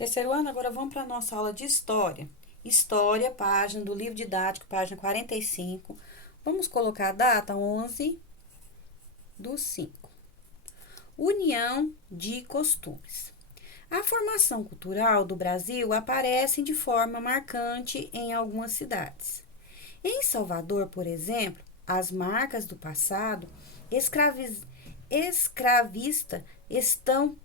Terceiro ano, agora vamos para a nossa aula de História. História, página do livro didático, página 45. Vamos colocar a data 11/5. União de costumes. A formação cultural do Brasil aparece de forma marcante em algumas cidades. Em Salvador, por exemplo, as marcas do passado escravista estão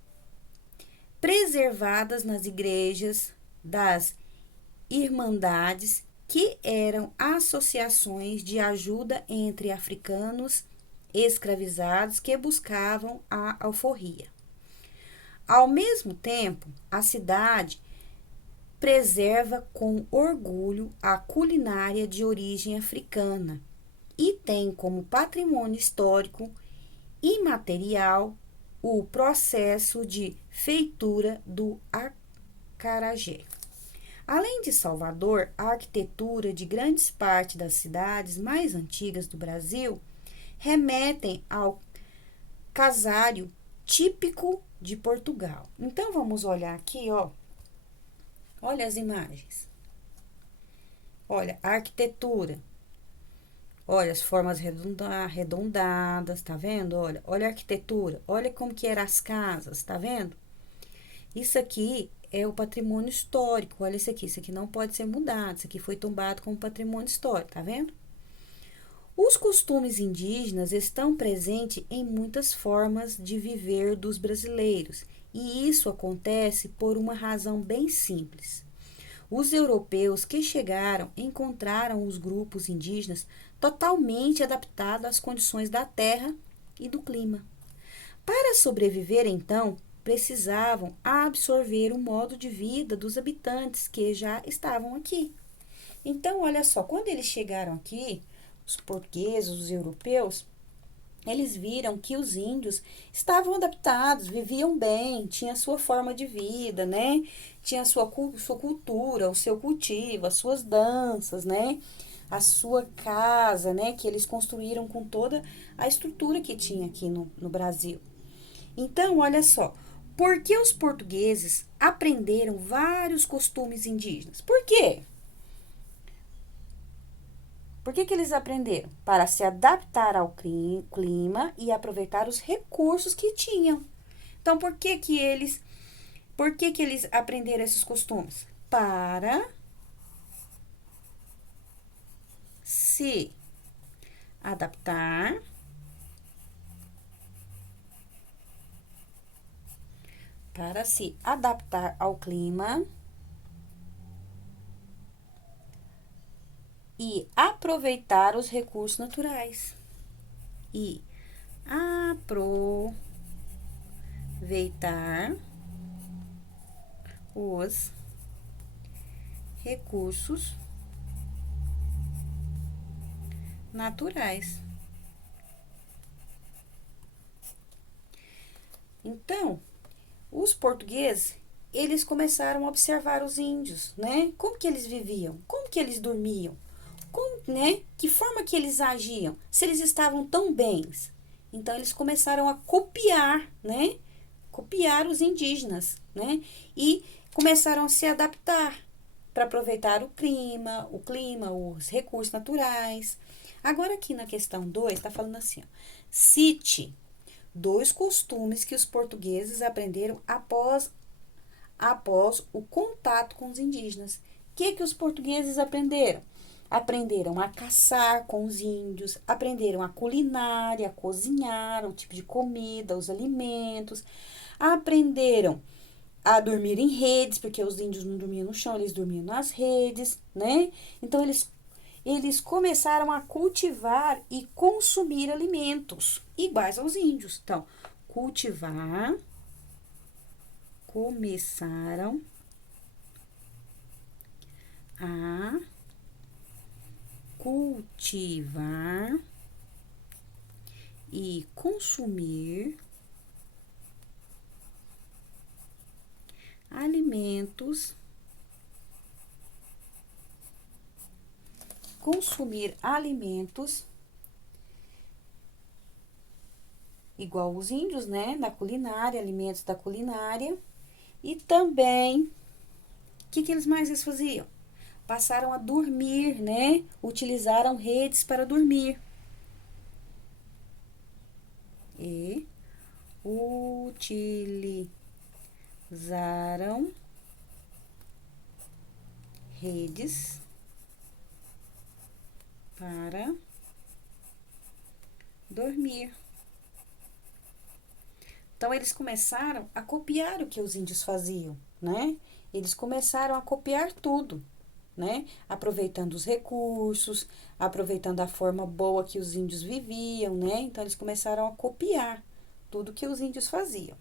preservadas nas igrejas das irmandades, que eram associações de ajuda entre africanos escravizados que buscavam a alforria. Ao mesmo tempo, a cidade preserva com orgulho a culinária de origem africana e tem como patrimônio histórico imaterial o processo de feitura do acarajé. Além de Salvador, a arquitetura de grandes partes das cidades mais antigas do Brasil remetem ao casário típico de Portugal. Então, vamos olhar aqui, ó. Olha as imagens. Olha a arquitetura. Olha as formas arredondadas, tá vendo? Olha a arquitetura. Olha como que eram as casas, tá vendo? Isso aqui é o patrimônio histórico. Olha isso aqui não pode ser mudado. Isso aqui foi tombado como patrimônio histórico, tá vendo? Os costumes indígenas estão presentes em muitas formas de viver dos brasileiros, e isso acontece por uma razão bem simples. Os europeus que chegaram encontraram os grupos indígenas totalmente adaptados às condições da terra e do clima. Para sobreviver, então, precisavam absorver o modo de vida dos habitantes que já estavam aqui. Então, olha só, quando eles chegaram aqui, os portugueses, os europeus, eles viram que os índios estavam adaptados, viviam bem, tinham a sua forma de vida, né? Tinha a sua cultura, o seu cultivo, as suas danças, né? A sua casa, né? Que eles construíram com toda a estrutura que tinha aqui no Brasil. Então, olha só, por que os portugueses aprenderam vários costumes indígenas? Por quê? Por que eles aprenderam? Para se adaptar ao clima e aproveitar os recursos que tinham. Então, por que eles aprenderam esses costumes? Para se adaptar ao clima e aproveitar os recursos naturais. E aproveitar os recursos naturais. Então, os portugueses, eles começaram a observar os índios, né? Como que eles viviam? Como que eles dormiam? Né? Que forma que eles agiam? Se eles estavam tão bens. Então, eles começaram a copiar, né? Copiar os indígenas, né? E começaram a se adaptar para aproveitar o clima, os recursos naturais. Agora, aqui na questão 2, está falando assim, ó, cite 2 costumes que os portugueses aprenderam após o contato com os indígenas. O que os portugueses aprenderam? Aprenderam a caçar com os índios, aprenderam a culinária, a cozinhar, o tipo de comida, os alimentos, aprenderam a dormir em redes, porque os índios não dormiam no chão, eles dormiam nas redes, né? Então, eles começaram a cultivar e consumir alimentos iguais aos índios. Então, começaram a cultivar e consumir alimentos igual os índios, né? Na culinária, alimentos da culinária. E também que eles mais eles faziam? Passaram a dormir, né? Utilizaram redes para dormir. E utilizaram redes para dormir. Então, eles começaram a copiar o que os índios faziam, né? Eles começaram a copiar tudo, né? Aproveitando os recursos, aproveitando a forma boa que os índios viviam, né? Então, eles começaram a copiar tudo que os índios faziam.